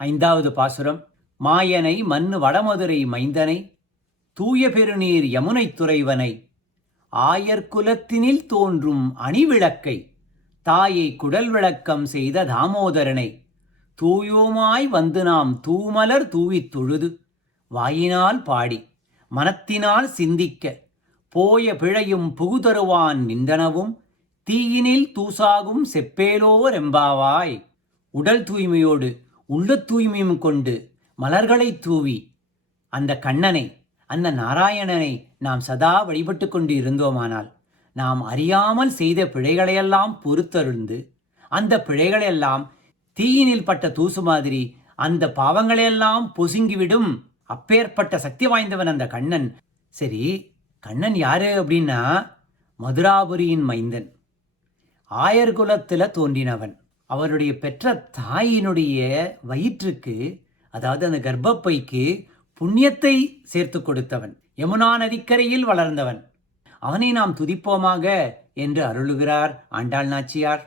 ஐந்தாவது பாசுரம். மாயனை மன்னு வடமதுரை மைந்தனை தூய பெருநீர் யமுனை துறைவனை ஆயர்குலத்தினில் தோன்றும் அணிவிளக்கை தாயை குடல் விளக்கம் செய்த தாமோதரனை தூயோமாய் வந்து நாம் தூமலர் தூவித் தொழுது வாயினால் பாடி மனத்தினால் சிந்திக்க போய பிழையும் புகுதருவான் நின்றனவும் தீயினில் தூசாகும் செப்பேலோர் எம்பாவாய். உடல் தூய்மையோடு உள்ள தூய்மையும் கொண்டு மலர்களை தூவி அந்த கண்ணனை, அந்த நாராயணனை நாம் சதா வழிபட்டு கொண்டு இருந்தோமானால் நாம் அறியாமல் செய்த பிழைகளையெல்லாம் பொறுத்தருந்து அந்த பிழைகளெல்லாம் தீயினில் பட்ட தூசு மாதிரி அந்த பாவங்களையெல்லாம் பொசுங்கிவிடும். அப்பேற்பட்ட சக்தி வாய்ந்தவன் அந்த கண்ணன். சரி, கண்ணன் யாரு அப்படின்னா மதுராபுரியின் மைந்தன், ஆயர்குலத்தில் தோன்றினவன். அவருடைய பெற்ற தாயினுடைய வயிற்றுக்கு, அதாவது அந்த கர்ப்பப்பைக்கு புண்ணியத்தை சேர்த்து கொடுத்தவன், யமுனா நதிக்கரையில் வளர்ந்தவன். அவனை நாம் துதிப்போமாக என்று அருளுகிறார் ஆண்டாள் நாச்சியார்.